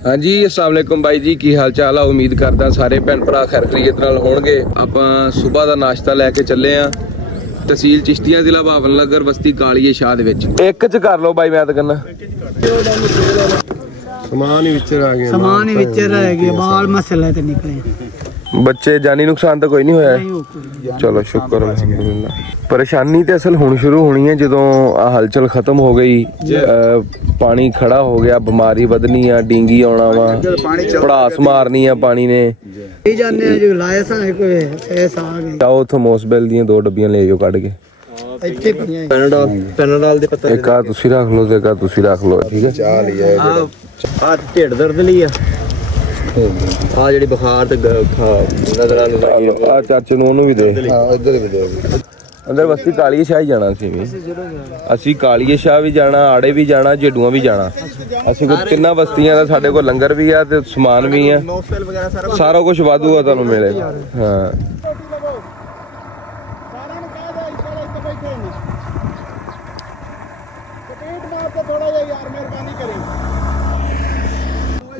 हाँ जी अस्सलाम वालेकुम भाई जी की हाल चाल है। उम्मीद करदा सारे भैन भरा खैर खैरियत नाल होणगे। आपां सुबह दा नाश्ता लैके चले आ तहसील चिश्तियां जिला भावनगर बस्ती कालीए शाह दे विच। एक च कर लो भाई मैं तो कहना समान ही विच रह गया, समान ही विच रह गया, बाल मसले ते निकले। बच्चे जानी नुकसान तो कोई नहीं होया। चलो शुक्र अल्हम्दुलिल्लाह। परेशानी तो असल हुण शुरू होनी है जदों हलचल खत्म हो गई, पानी खड़ा हो गया, बीमारी वधनी आ, डेंगी आना वा, पड़ास मारनी आ पानी ने। जाओ उथों मोसबेल दी 2 डब्बियां ले जाओ कढ के। पैनाडोल दे पत्ता एक आ तुसी रख लो ते एक आ तुसी रख लो, ठीक है। चाह लिया आ ढिड दर्द ਲਈ ਆ ਜਿਹੜੀ ਬੁਖਾਰ ਤੇ ਨਜ਼ਰਾਂ ਨੂੰ ਲੱਗੀ ਆ ਚਾਚੇ ਨੂੰ ਉਹਨੂੰ ਵੀ ਦੇ। ਹਾਂ ਇੱਧਰ ਵੀ ਦੇ ਅੰਦਰ ਬਸਤੀ ਕਾਲੀਏ ਸ਼ਾਹ ਹੀ ਜਾਣਾ ਸੀ ਵੀ। ਅਸੀਂ ਕਾਲੀਏ ਸ਼ਾਹ ਵੀ ਜਾਣਾ, ਆੜੇ ਵੀ ਜਾਣਾ, ਜੇਡੂਆਂ ਵੀ ਜਾਣਾ। ਅਸੀਂ ਕੋਈ ਤਿੰਨਾਂ ਬਸਤੀਆਂ ਦਾ ਸਾਡੇ ਕੋਲ ਲੰਗਰ ਵੀ ਆ ਤੇ ਸਮਾਨ ਵੀ ਆ, ਸਾਰਾ ਕੁਝ ਵਾਧੂ ਆ ਤੁਹਾਨੂੰ ਮਿਲੇ। ਹਾਂ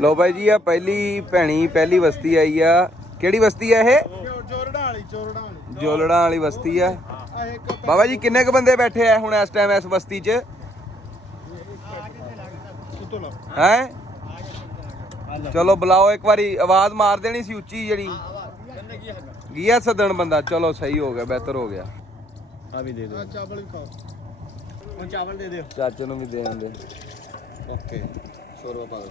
लो भाई जी आ पहली बस्ती आई आ। केड़ी बस्ती है ये? जोलड़ा वाली बस्ती है। बाबा जी किन्ने क बंदे बैठे हैं हुण इस टाइम इस बस्ती च हैं? चलो बुलाओ एक बारी, आवाज मार देनी सी उच्ची जड़ी गिया सदन बंदा। चलो सही हो गया, बेहतर हो गया। अभी दे दो चावल भी खाओ, चावल दे दो चाचे नु भी दे दे। ओके 100 रुपए पा दो।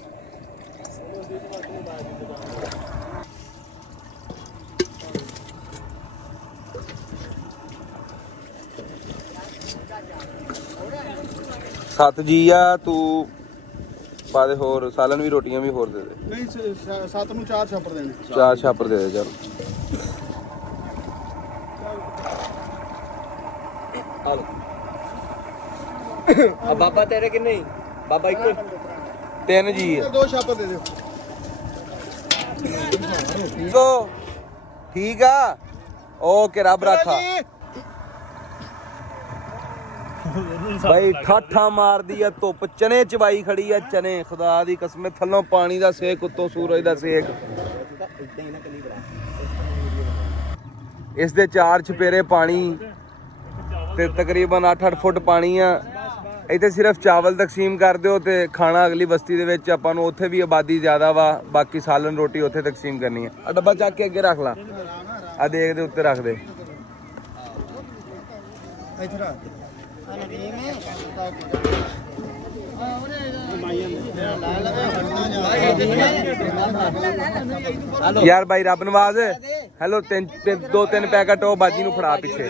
सत जी आ तू पा दे होर सालन भी, रोटियां भी होर दे दे। नहीं 7 ਨੂੰ 4 ਛਾਪਰ ਦੇਣੇ। 4 छापर दे दे चल। अब बाबा तेरे किन्ने बाबा एक 3 जी है। 2 ਛਾਪਰ ਦੇ ਦਿਓ। तो ठीक आ ओके रब रखा भाई। ठाठा मार दी है धुप, चने चबाई खड़ी है चने। खुदा दी कसम थल्लों पानी दा सेक, उत्तों सूरज दा सेक। इस दे 4 छपेरे पानी ते तकरीबन 8-8 फुट पानी आ। ਇੱਥੇ ਸਿਰਫ ਚਾਵਲ ਤਕਸੀਮ ਕਰ ਦਿਓ ਤੇ ਖਾਣਾ ਅਗਲੀ ਬਸਤੀ ਦੇ ਵਿੱਚ ਆਪਾਂ ਨੂੰ, ਉੱਥੇ ਵੀ ਆਬਾਦੀ ਜ਼ਿਆਦਾ ਵਾ, ਬਾਕੀ ਸਾਲਨ ਰੋਟੀ ਉੱਥੇ ਤਕਸੀਮ ਕਰਨੀ ਹੈ। ਆ ਡੱਬਾ ਚੱਕ ਕੇ ਅੱਗੇ ਰੱਖ ਲਾ, ਆ ਦੇਖ ਦੇ ਉੱਤੇ ਰੱਖ ਦੇ। ਯਾਰ ਭਾਈ ਰੱਬ ਨਵਾਜ਼ ਹੈਲੋ 2-3 ਪੈਕਟ ਉਹ ਬਾਜੀ ਨੂੰ ਫੜਾ ਪਿੱਛੇ।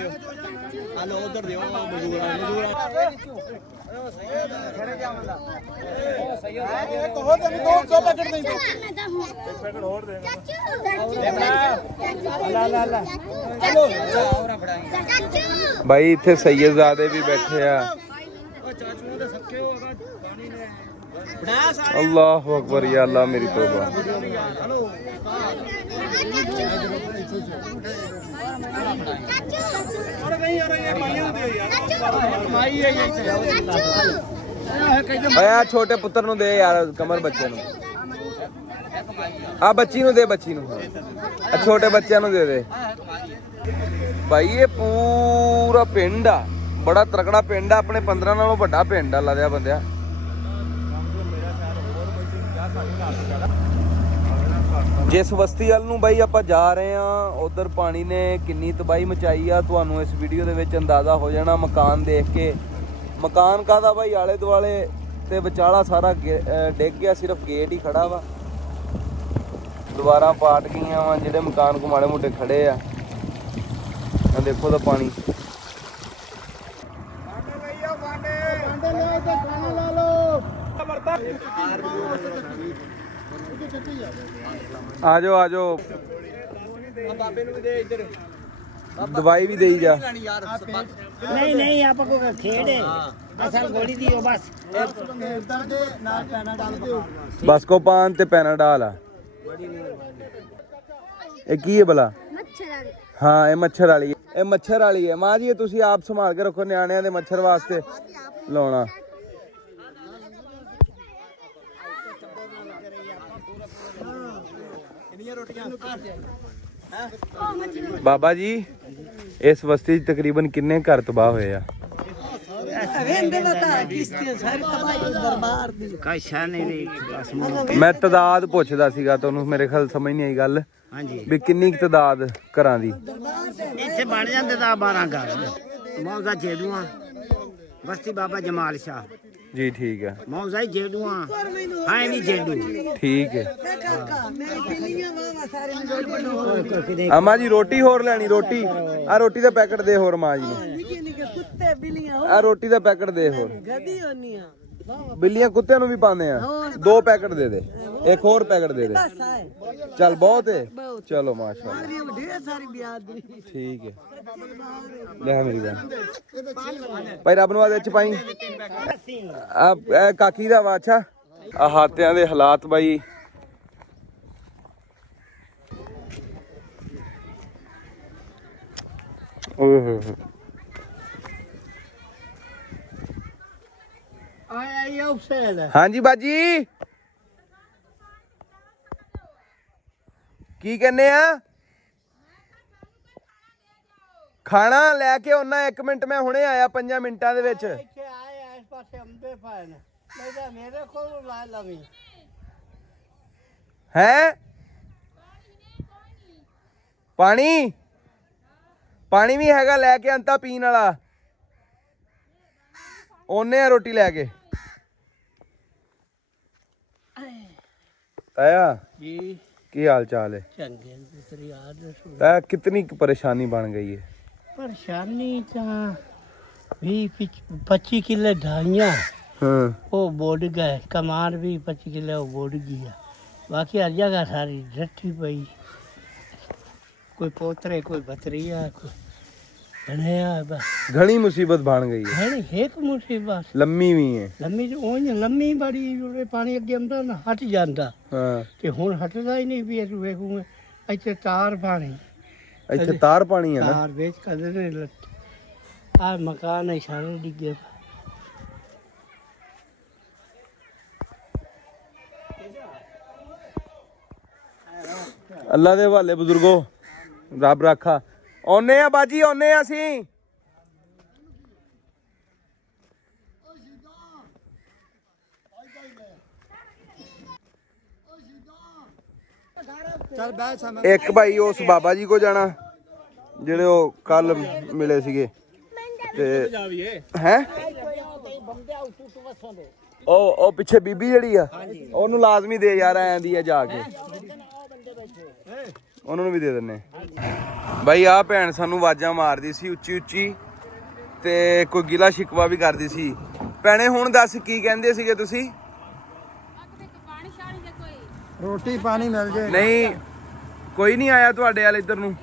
भाई इत्थे सैयदजादे भी बैठे आ। अल्लाह अकबर या अल्लाह मेरी तौबा। आ छोटे पुत्र नु दे यार, कमर बच्चे नु आ बच्ची नु दे, बच्ची नु आ छोटे बच्चे नु दे दे। भाई ये पूरा पिंड आ, बड़ा तगड़ा पिंड आ, अपने 15 नालों बड़ा पिंड आ लद्या बंदिया। जिस बस्ती वाल नूं बाई आपां जा रहे हैं उधर पानी ने किन्नी तबाही मचाई आ तुहानूं इस वीडियो दे विच अंदाज़ा हो जाना मकान देख के। मकान काहदा भाई आले दुआले ते विचाला सारा डिग गया, सिर्फ गेट ही खड़ा वा। दीवारां पाट गईयां वा, जिहड़े मकान को माड़े मोटे खड़े आ देखो तो पानी। आ जाओ दवाई भी दे जा। नहीं आप को खेड़ है असल गोली दियो बस। बस्कोपान ते पैनाडाल आ। ये की है भला? हाँ ये मच्छर वाली है, ये मच्छर वाली है। माँ जी ये तुसी आप संभाल के रखो न्याणियां दे मच्छर वास्ते लाउणा। ਬਾਬਾ ਜੀ ਇਸ ਬਸਤੀ 'ਚ ਤਕਰੀਬਨ ਕਿੰਨੇ ਘਰ ਤਬਾਹ ਹੋਏ ਆ? ਕਾਸ਼ਾ ਨਹੀਂ ਬਸ ਮੈਂ ਤਦਾਦ ਪੁੱਛਦਾ ਸੀਗਾ, ਤੁਹਾਨੂੰ ਮੇਰੇ ਖਿਆਲ ਸਮਝ ਨਹੀਂ ਆਈ ਗੱਲ ਹਾਂਜੀ ਵੀ ਕਿੰਨੀ ਕੁ ਤਦਾਦ ਘਰਾਂ ਦੀ? ਇੱਥੇ ਬਣ ਜਾਂਦੇ ਤਾਂ 12 ਘਰ ਮੌਜ਼ਾ ਜੇਡੂਆਂ ਬਸਤੀ ਬਾਬਾ ਜਮਾਲ ਸ਼ਾਹ ਜੀ ਠੀਕ ਹੈ, ਮੌਜ਼ਾ ਜੇਡੂਆਂ ਹਾਂ ਵੀ ਜੇਡੂ ਠੀਕ ਹੈ। ਅਮਾ ਜੀ ਰੋਟੀ ਹੋਰ ਲੈਣੀ? ਰੋਟੀ ਆ ਰੋਟੀ ਦਾ ਪੈਕਟ ਦੇ ਹੋਰ ਮਾਂ ਜੀ ਨੂੰ। ਆ ਰੋਟੀ ਦਾ ਪੈਕਟ ਦੇ ਹੋਰ। ਬਿੱਲੀਆਂ ਕੁੱਤਿਆਂ ਨੂੰ ਵੀ ਪਾਉਂਦੇ ਆ, 2 ਪੈਕਟ ਦੇ ਦੇ, ਇੱਕ ਹੋਰ ਪੈਕਟ ਦੇ ਦੇ। ਚੱਲ ਬਹੁਤ ਹੈ, ਚਲੋ ਮਾਸ਼ਾਅੱਲਾ ਠੀਕ ਹੈ। ਲੈ ਮੇਰੀ ਗੱਲ ਭਾਈ ਰੱਬ ਨੂੰ ਆਦੇ ਚ ਪਾਈ ਆ ਕਾਕੀ ਦਾ ਵਾਛਾ। ਆ ਹਾਤਿਆਂ ਦੇ ਹਾਲਾਤ ਬਾਈ ਓਏ ਹੋਏ ਹੋਏ। ਹਾਂਜੀ ਬਾਜੀ ਕੀ ਕਹਿੰਦੇ ਆ? ਖਾਣਾ ਲੈ ਕੇ ਆਉਣਾ, 1 ਮਿੰਟ ਮੈਂ ਹੁਣੇ ਆਇਆ 5 ਮਿੰਟਾਂ ਦੇ ਵਿੱਚ। ਹੈ ਪਾਣੀ? ਪਾਣੀ ਵੀ ਹੈਗਾ, ਲੈ ਕੇ ਅੰਤਾ ਪੀਣ ਵਾਲਾ। ਉਹਨੇ ਆ ਰੋਟੀ ਲੈ ਕੇ। ਤਾਇਆ ਜੀ ਕੀ ਹਾਲ ਚਾਲ ਹੈ? ਚੰਗੇ ਤੇਰੀ ਆਦਤ ਤਾਇਆ ਕਿਤਨੀ ਕੁ ਪਰੇਸ਼ਾਨੀ ਬਣ ਗਈ ਹੈ? ਪਰੇਸ਼ਾਨੀ ਤਾਂ 20-25 ਕਿੱਲੇ ਢਾਈਆਂ ਹਾਂ ਉਹ ਬੋੜ ਗਏ, ਕਮਾਨ ਵੀ 25 ਕਿੱਲੇ ਉਹ ਬੋੜ ਗਿਆ। ਬਾਕੀ ਹਰ ਜਗ੍ਹਾ ਸਾਰੀ ਰੱਠੀ ਪਈ, ਕੋਈ ਪੋਤਰੇ ਕੋਈ ਬਤਰੀਆ ਕੋਈ ਬਣਿਆ ਬਸ। घनी मुसीबत बन गई है, है एक मुसीबत लम्मी भी है। लम्मी लम्मी बड़ी उरे पानी अगे आंदा ना हट जांदा हाँ ते हुण हटदा ही नहीं भी वेखू इत्थे तार पानी इत्थे तार पानी है ना, तार बेच कदर नहीं लट आ मकान है सारे डिगे। अल्लाह दे हवाले बुजुर्गो, रब राखा। आने आ बाजी, आने आ असी। एक भाई उस बाबा जी को जाना ਜਿਹੜੇ ਉਹ ਕੱਲ ਮਿਲੇ ਸੀਗੇ ਤੇ ਹੈ ਉਹ ਪਿੱਛੇ ਬੀਬੀ ਜਿਹੜੀ ਆ ਉਹਨੂੰ ਲਾਜ਼ਮੀ ਦੇ ਯਾਰ ਆਂਦੀ ਆ ਜਾ ਕੇ, ਉਹਨਾਂ ਨੂੰ ਵੀ ਦੇ ਦਿੰਨੇ। ਬਾਈ ਆ ਭੈਣ ਸਾਨੂੰ ਆਵਾਜ਼ਾਂ ਮਾਰਦੀ ਸੀ ਉੱਚੀ ਉੱਚੀ ਤੇ ਕੋਈ ਗਿਲਾ ਸ਼ਿਕਵਾ ਵੀ ਕਰਦੀ ਸੀ। ਭੈਣੇ ਹੁਣ ਦੱਸ ਕੀ ਕਹਿੰਦੇ ਸੀਗੇ ਤੁਸੀਂ? ਰੋਟੀ ਪਾਣੀ ਮਿਲ ਜੇ। ਨਹੀਂ ਕੋਈ ਨਹੀਂ ਆਇਆ ਤੁਹਾਡੇ ਵਾਲ ਇੱਧਰ ਨੂੰ?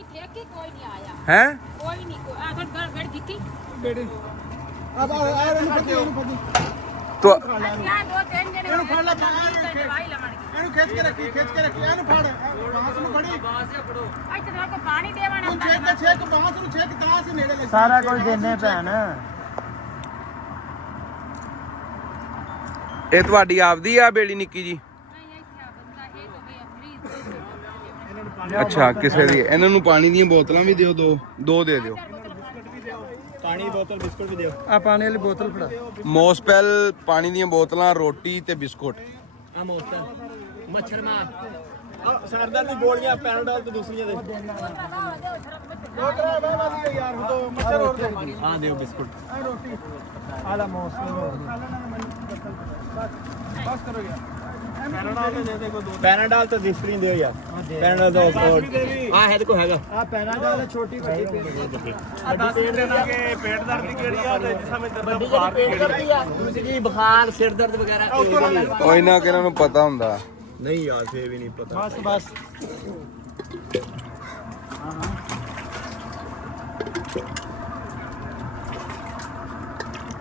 ਹੈ ਕੋਈ ਨਹੀਂ ਆ ਫਿਰ ਗੜ ਦਿੱਤੀ ਆ ਇਹਨੂੰ ਫੜੀ ਤੋ ਆ ਦੋ ਤਿੰਨ ਜਣੇ ਇਹਨੂੰ ਫੜ ਲੈ ਦਵਾਈ ਲਵਣਗੇ ਇਹਨੂੰ ਖਿੱਚ ਕੇ ਰੱਖੀ ਇਹਨੂੰ ਫੜ ਬਾਂਸ ਨੂੰ ਫੜੀ ਇੱਥੇ ਤਾਂ ਕੋ ਪਾਣੀ ਦੇਵਣਾ ਹੁੰਦਾ ਛੇਕ ਬਾਂਸ ਨੂੰ ਛੇਕ ਤਾਂ ਸੇ ਨੇੜੇ ਲੈ ਸਾਰਾ ਕੁਝ ਦੇਨੇ ਭੈਣ। ਇਹ ਤੁਹਾਡੀ ਆਪਦੀ ਆ ਬੇੜੀ ਨਿੱਕੀ ਜੀ? ਨਹੀਂ ਇੱਥੇ ਆ ਬੰਦਾ ਇਹ ਤੋਂ ਵੀ ਫ੍ਰੀ। ਅੱਛਾ ਕਿਸੇ ਦੀ। ਇਹਨਾਂ ਨੂੰ ਪਾਣੀ ਦੀਆਂ ਬੋਤਲਾਂ ਵੀ ਦਿਓ, ਦੋ ਦੇ ਦਿਓ। ਪਾਣੀ ਦੀ ਬੋਤਲ ਬਿਸਕੁਟ ਵੀ ਦਿਓ। ਆ ਪਾਣੀ ਵਾਲੀ ਬੋਤਲ ਫੜਾ। ਮੋਸਪੈਲ ਪਾਣੀ ਦੀਆਂ ਬੋਤਲਾਂ, ਰੋਟੀ ਤੇ ਬਿਸਕੁਟ। ਆ ਮੋਸਟਰ ਮੱਛਰ ਮਾਰ ਸਰਦਾਰ ਦੀ ਗੋਲੀਆਂ ਪੈਰਾਡੋਲ ਤੇ ਦੂਸਰੀਆਂ ਦੇ ਯਾਰ ਦੋ ਮੱਛਰ ਹੋਰ ਦੇ। ਆ ਦਿਓ ਬਿਸਕੁਟ। ਆ ਰੋਟੀ ਆ ਲਾ ਮੋਸਟਰ ਬਸ ਕਰੋ ਯਾਰ। ਪੈਰਾਡੋਲ ਤੇ ਦੇ ਦੇ ਕੋ ਦੋ। ਪੈਰਾਡੋਲ ਤੇ ਦੂਸਰੀ ਦਿਓ ਯਾਰ। ਪੈਰਾਡੋਲ ਦਾ ਆ ਹੈ ਤੇ ਕੋ ਹੈਗਾ। ਆ ਪੈਰਾਡੋਲ ਦਾ ਛੋਟੀ ਵੱਡੀ ਆ 10 ਮਿੰਟ ਲਾਗੇ ਪੇਟ ਦਰਦ ਦੀ ਕਿਹੜੀ ਆ ਤੇ ਜਿਸ ਸਮੇਂ ਦਰਦ ਬੁਖਾਰ ਦੀ ਕਿਹੜੀ ਆ ਦੂਸਰੀ ਬੁਖਾਰ ਸਿਰ ਦਰਦ ਵਗੈਰਾ ਉਹ ਇਹਨਾਂ ਕਿ ਇਹਨਾਂ ਨੂੰ ਪਤਾ ਹੁੰਦਾ ਨਹੀਂ ਯਾਰ ਫੇ ਵੀ ਨਹੀਂ ਪਤਾ। ਬਸ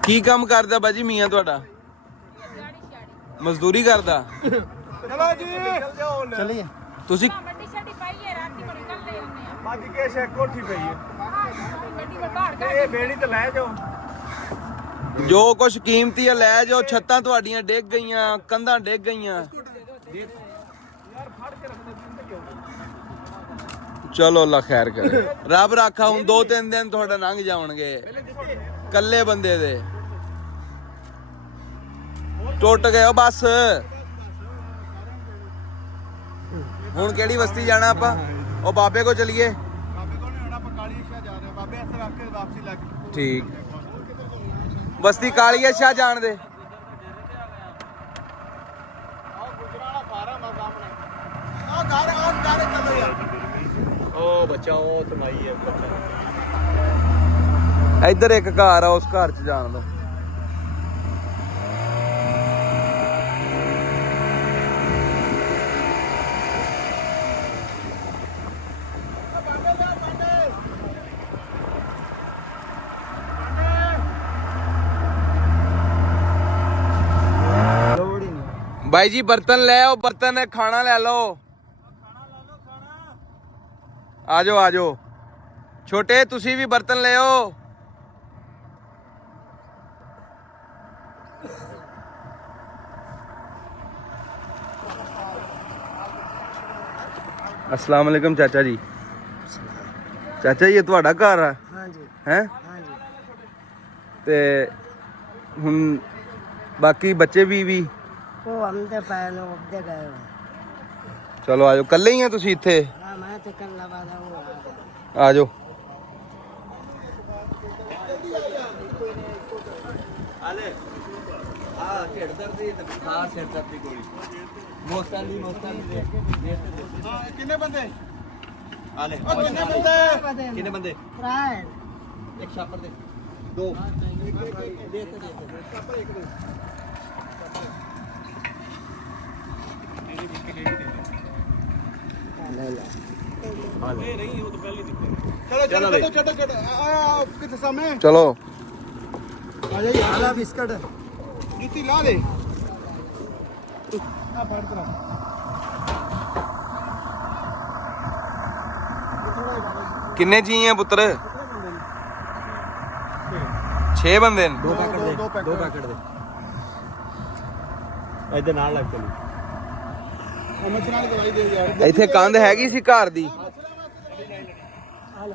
ਕੀ ਕੰਮ ਕਰਦਾ ਬਾਜੀ ਮੀਆਂ ਤੁਹਾਡਾ? ਮਜ਼ਦੂਰੀ ਕਰਦਾ? ਚਲੋ ਜੀ ਚਲੀਏ। ਤੁਸੀਂ ਵੱਡੀ ਛੱਡੀ ਪਾਈ ਹੈ ਰਾਤੀ ਬੜੀ ਕੱਲ ਲੈ ਆਉਂਦੇ ਆ ਮੱਝ ਕੇ ਸ਼ੇ ਕੋਠੀ ਪਈ ਹੈ। ਗੱਡੀ ਵਿੱਚ ਬਾਹਰ ਕੱਢ ਇਹ ਬੇੜੀ ਤੇ ਲੈ ਜਾਓ। ਜੋ ਕੁਝ ਕੀਮਤੀ ਆ ਲੈ ਜਾਓ। ਛੱਤਾਂ ਤੁਹਾਡੀਆਂ ਡਿੱਗ ਗਈਆਂ, ਕੰਧਾਂ ਡਿੱਗ ਗਈਆਂ। ਚਲੋ ਅੱਲਾ ਖੈਰ ਕਰੇ ਰੱਬ ਰਾਖਾ ਹੁਣ 2-3 ਦਿਨ ਤੁਹਾਡਾ ਲੰਘ ਜਾਣਗੇ ਕੱਲੇ ਬੰਦੇ ਦੇ ਟੁੱਟ ਗਏ ਬਸ ਹੁਣ ਕਿਹੜੀ ਬਸਤੀ ਜਾਣਾ ਆਪਾਂ ਉਹ ਬਾਬੇ ਕੋ ਚਲੀਏ ਬਾਬੇ ਕੋਲ ਨਹੀਂ ਹੋਣਾ ਆਪਾਂ ਕਾਲੀ ਸ਼ਾਹ ਜਾ ਰਹੇ ਬਾਬੇ ਇੱਥੇ ਰੱਖ ਕੇ ਵਾਪਸੀ ਲੈ ਕੇ ਠੀਕ ਬਸਤੀ ਕਾਲੀਆ ਸ਼ਾਹ ਜਾਣ ਦੇ ਉਹ ਬੱਚਾ ਉਹ ਤਮਾਈ ਹੈ ਬੱਚਾ ਇੱਧਰ ਇੱਕ ਘਰ ਆ ਉਸ ਘਰ ਚ ਜਾਣ ਦਾ भाई जी बर्तन ले आओ बर्तन है खाना ले लो आ जाओ छोटे तुसी भी बर्तन ले आओ अस्सलाम वालेकुम चाचा जी चाचा ये ਤੁਹਾਡਾ ਘਰ ਆ ਹਾਂਜੀ ਹੈ ਹਾਂਜੀ ਤੇ ਹੁਣ ਬਾਕੀ ਬੱਚੇ ਵੀ ਉਹ ਹਮਦੇ ਪੈ ਨੂੰ ਉੱਤੇ ਗਏ ਹੋਏ ਚਲੋ ਆਜੋ ਕੱਲੇ ਹੀ ਆ ਤੁਸੀਂ ਇੱਥੇ ਹਾਂ ਮੈਂ ਤੇ ਕੱਲ ਲਵਾ ਦਾ ਉਹ ਆਜੋ ਆਲੇ ਆ ਢਿੱਡ ਦਰਦ ਦੀ ਖਾਸ ਸਿਰ ਦਰਦ ਦੀ ਗੋਲੀ ਮੋਸਤਾਂ ਦੀ ਹਾਂ ਕਿੰਨੇ ਬੰਦੇ ਆਲੇ ਉਹ ਕਿੰਨੇ ਬੰਦੇ ਰਾਏ ਇੱਕ ਛਾਪਰ ਦੇ ਦੋ ਦੇ ਛਾਪਰ ਇੱਕ ਦੇ ਚਲੋ ਕਿੱਥੇ ਸਾਹਮਣੇ ਚਲੋ ਆ ਜਾ ਆਲਾ ਬਿਸਕਟ ਜੁੱਤੀ ਲਾ ਦੇ ਆ ਫੜ ਕਰਾ ਕਿੰਨੇ ਜੀ ਆ ਪੁੱਤਰ 6 ਬੰਦੇ ਨੇ ਦੋ ਪੈਕਟ ਦੇ ਇਹਦੇ ਨਾਲ ਲੱਗ ਚਲੀ ਮੱਛਰਾਂ ਦੀ ਦਵਾਈ ਦੇ ਯਾਰ ਇੱਥੇ ਕੰਧ ਹੈਗੀ ਸੀ ਘਰ ਦੀ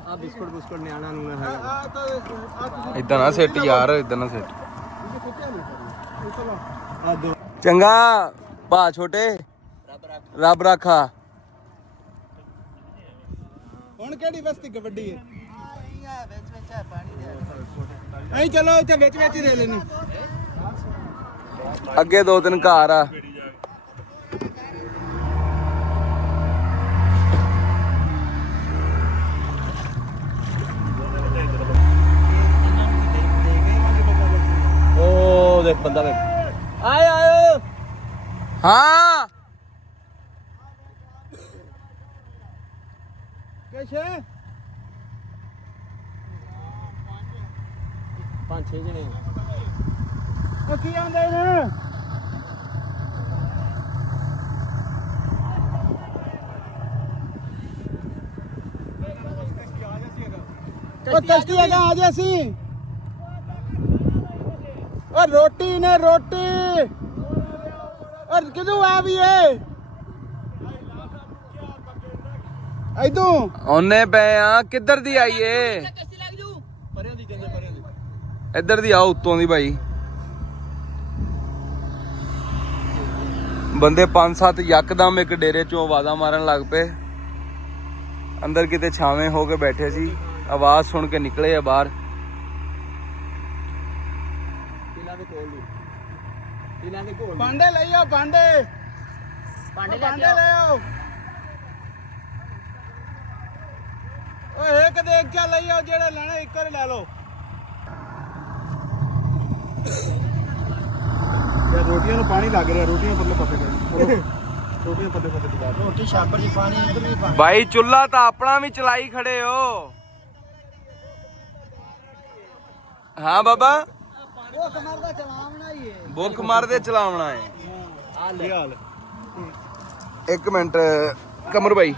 ਆ ਬਿਸਕੁਟ ਨਿਆਣਾ ਨੂੰ ਹੈਗਾ ਇਦਾਂ ਨਾ ਸਿੱਟ ਯਾਰ ਇਦਾਂ ਨਾ ਸਿੱਟ ਆ ਦੋ ਚੰਗਾ ਭਾ ਛੋਟੇ ਰੱਬ ਰਾਖਾ ਹੁਣ ਕਿਹੜੀ ਬਸਤੀ ਕਬੱਡੀ ਹੈ ਐਂ ਚਲੋ ਇੱਥੇ ਵਿੱਚ ਹੀ ਦੇ ਲੈਣੇ ਅੱਗੇ 2-3 ਘਰ ਆ ਉਹ ਦੇਖ ਬੰਦਾ ਵੇ ਆਇਓ ਹਾਂ ਕਿਛੇ 5-6 ਜਣੇ ਉਹ ਕੀ ਆਂਦੇ ਨੇ ਉਹ ਕਸ਼ਤੀ ਹੈਗਾ ਆ ਜਾ ਸੀ ਉਹ ਰੋਟੀ ਨੇ ਰੋਟੀ और किदू आ भी है इदू ਉਹਨੇ ਪਏ ਆ ਕਿੱਧਰ ਦੀ ਆਈਏ ਇੱਧਰ ਦੀ ਆਓ ਉੱਤੋਂ ਦੀ ਭਾਈ ਬੰਦੇ 5-7 ਯਕਦਮ ਇੱਕ ਡੇਰੇ ਚੋਂ ਆਵਾਜ਼ਾਂ ਮਾਰਨ ਲੱਗ ਪਏ ਅੰਦਰ ਕਿਤੇ ਛਾਵੇਂ ਹੋ ਕੇ ਬੈਠੇ ਸੀ ਆਵਾਜ਼ ਸੁਣ ਕੇ ਨਿਕਲੇ ਆ ਬਾਹਰ भांडे ले आओ भांडे ले आओ ओए एक देख क्या ले आओ जेड़ा लेना एक कर ले लो यार रोटियां नु पानी लग रहा रोटियां पल्ले पत्ते रोटियां पल्ले पत्ते रोटी छापर जी पानी इधर भी पानी ਭਾਈ ਚੁੱਲਾ ਤਾਂ ਆਪਣਾ ਵੀ ਚਲਾਈ ਖੜੇ ਹੋ ਹਾਂ ਬਾਬਾ ਉਹ ਕਮਰ ਦਾ ਚਲਾਵਣਾ ਹੀ ਹੈ ਭੁੱਖ ਮਾਰਦੇ ਚਲਾਵਣਾ ਹੈ आ ले हाल ਇੱਕ ਮਿੰਟ ਕਮਰ ਭਾਈ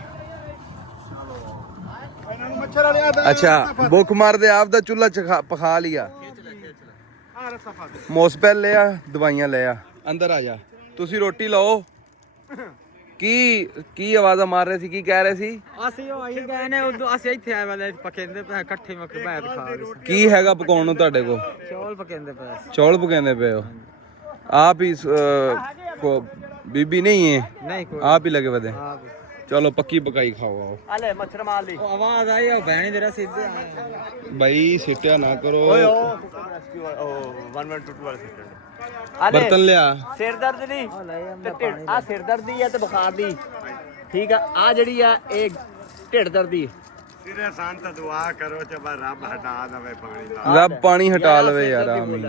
ਇਹਨਾਂ ਨੂੰ ਮੱਛਰ ਵਾਲੇ ਆ ਅੱਛਾ ਭੁੱਖ ਮਾਰਦੇ ਆਪ ਦਾ ਚੁੱਲਾ ਪਖਾ ਲਿਆ ਆ ਰਸਾ ਫਾ ਦੇ ਮੋਸਪੈਲ ਲਿਆ ਦਵਾਈਆਂ ਲਿਆ ਅੰਦਰ ਆ ਜਾ ਤੁਸੀਂ ਰੋਟੀ ਲਾਓ ਕੀ ਆਵਾਜ਼ਾਂ ਮਾਰ ਰਹੇ ਸੀ, ਕੀ ਕਹਿ ਰਹੇ ਸੀ? ਅਸੀਂ ਉਹ ਆਈ ਗਏ ਨੇ ਉਦੋਂ ਅਸੀਂ ਇੱਥੇ ਆਏ ਵਾਲੇ ਪਕਾਉਂਦੇ ਪਏ ਇਕੱਠੇ ਮੱਕ ਬੈਠ ਖਾ ਰਹੇ ਸੀ। ਕੀ ਹੈਗਾ ਪਕਾਉਣ ਨੂੰ ਤੁਹਾਡੇ ਕੋਲ? ਚੌਲ ਪਕਾਉਂਦੇ ਪਏ ਸੀ। ਚੌਲ ਪਕਾਉਂਦੇ ਪਏ ਹੋ ਆਪ ਹੀ? ਬੀਬੀ ਨਹੀਂ ਹੈ, ਨਹੀਂ ਕੋਈ ਆਪ ਹੀ ਲਗੇ ਵਧੇ। ਚਲੋ ਪੱਕੀ ਪਕਾਈ ਖਾਓ ਆਓ। ਆਲੇ ਮੱਛਰ ਮਾਰ ਲਈ। ਉਹ ਆਵਾਜ਼ ਆਈ ਉਹ ਭੈਣੀ ਜਰਾ ਸਿੱਧੇ ਆਏ ਬਾਈ ਸਿੱਟਿਆ ਨਾ ਕਰੋ। ਓਏ ਉਹ 112 ਵਾਲਾ ਸਿੱਟੇ ਬਰਤਨ ਲਿਆ। ਸਿਰ ਦਰਦ ਨਹੀਂ ਤੇ ਢਿੱਡ ਆ ਸਿਰ ਦਰਦ ਦੀ ਆ ਤੇ ਬੁਖਾਰ ਦੀ ਠੀਕ ਆ। ਆ ਜਿਹੜੀ ਆ ਇਹ ਢਿੱਡ ਦਰਦ ਦੀ ਸਿਰੇ ਸੰਤ ਦੁਆ ਕਰੋ ਤੇ ਬਸ ਰੱਬ ਹਟਾ ਦੇਵੇ ਪਾਣੀ ਲਾ। ਰੱਬ ਪਾਣੀ ਹਟਾ ਲਵੇ ਯਾਰ ਆਮੀਨ।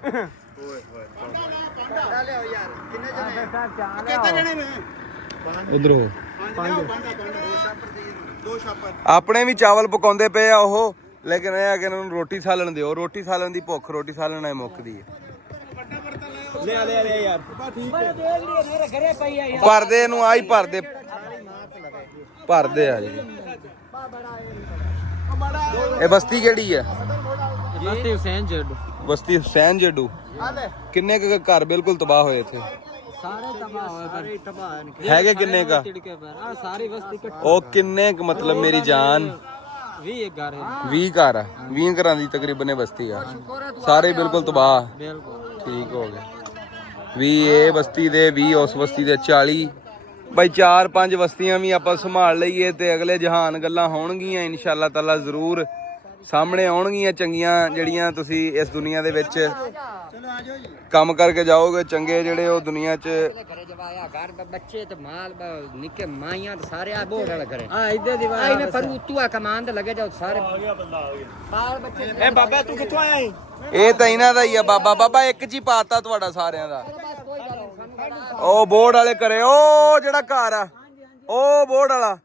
ਓਏ ਹੋਏ ਉਧਰ ਹੋ ਆਪਣੇ ਵੀ ਚਾਵਲ ਪਕਾਉਂਦੇ ਪਏ ਆ ਉਹ, ਲੇਕਿਨ ਇਹ ਆ ਕਿ ਇਹਨਾਂ ਨੂੰ ਰੋਟੀ ਸਾਲਣ ਦਿਓ। ਰੋਟੀ ਸਾਲਣ ਦੀ ਭੁੱਖ, ਰੋਟੀ ਸਾਲਣ ਐ ਮੁੱਕਦੀ ਹੈ। ਲੈ ਯਾਰ ਭਰਦੇ ਇਹਨੂੰ ਆਈ ਭਰਦੇ ਭਰਦੇ ਆ ਜੀ। ਇਹ ਬਸਤੀ ਕਿਹੜੀ ਹੈ? ਬਸਤੀ ਹੁਸੈਨ ਜੱਡ ਬਸਤੀ ਹੁਸੈਨ ਜੱਡੂ। ਕਿੰਨੇ ਕੁ ਘਰ ਬਿਲਕੁਲ ਤਬਾਹ ਹੋਏ ਇੱਥੇ? ਸਾਰੇ ਤਬਾਹ ਹੋਏ ਸਾਰੇ ਤਬਾਹ ਨੇ। ਹੈਗੇ ਕਿੰਨੇ ਕਾ? ਆ ਸਾਰੀ ਬਸਤੀ ਇਕੱਠੀ ਉਹ ਕਿੰਨੇ ਕੁ ਮਤਲਬ ਮੇਰੀ ਜਾਨ 20 ਘਰ ਹੈ। 20 ਘਰ ਆ, 20 ਘਰਾਂ ਦੀ ਤਕਰੀਬਨ ਇਹ ਬਸਤੀ ਆ। ਸਾਰੇ ਬਿਲਕੁਲ ਤਬਾਹ। ਬਿਲਕੁਲ ਠੀਕ ਹੋ ਗਏ। 20 ਇਹ ਬਸਤੀ ਦੇ, 20 ਉਸ ਬਸਤੀ ਦੇ, 40 ਬਾਈ 4-5 ਬਸਤੀਆਂ ਵੀ ਆਪਾਂ ਸੰਭਾਲ ਲਈਏ ਤੇ ਅਗਲੇ ਜਹਾਨ ਗੱਲਾਂ ਹੋਣਗੀਆਂ ਇਨਸ਼ਾਅੱਲਾ ਤਾਲਾ। ਜ਼ਰੂਰ ਸਾਹਮਣੇ ਆਉਣਗੀਆਂ ਚੰਗੀਆਂ ਜਿਹੜੀਆਂ ਤੁਸੀਂ ਇਸ ਦੁਨੀਆ ਦੇ ਵਿੱਚ ਕੰਮ ਕਰਕੇ ਜਾਓਗੇ। ਚੰਗੇ ਜਿਹੜੇ ਉਹ ਦੁਨੀਆ 'ਚ ਘਰੇ ਜਵਾਇਆ ਘਰ ਬੱਚੇ ਤੇ ਮਾਲ ਨਿੱਕੇ ਮਾਈਆਂ ਤੇ ਸਾਰੇ ਆ ਬੋੜ ਵਾਲਾ ਘਰੇ ਆ ਇੱਧਰ ਦੀ ਆਈ ਨੇ ਪਰ ਤੂੰ ਆ ਕਮਾਨ ਤੇ ਲੱਗੇ ਜਾਓ ਸਾਰੇ ਆ ਗਿਆ ਬੰਦਾ ਆ ਗਿਆ ਬਾਲ ਬੱਚੇ। ਇਹ ਬਾਬਾ ਤੂੰ ਕਿੱਥੋਂ ਆਇਆ ਏ? ਇਹ ਤਾਂ ਇਹਨਾਂ ਦਾ ਹੀ ਆ ਬਾਬਾ। ਬਾਬਾ ਇੱਕ 'ਚ ਹੀ ਪਾਤਾ ਤੁਹਾਡਾ ਸਾਰਿਆਂ ਦਾ। ਬਸ ਕੋਈ ਗੱਲ ਨਹੀਂ ਸਾਨੂੰ ਉਹ ਬੋਰਡ ਵਾਲੇ ਘਰੇ, ਉਹ ਜਿਹੜਾ ਘਰ ਆ ਉਹ ਬੋਰਡ ਵਾਲਾ।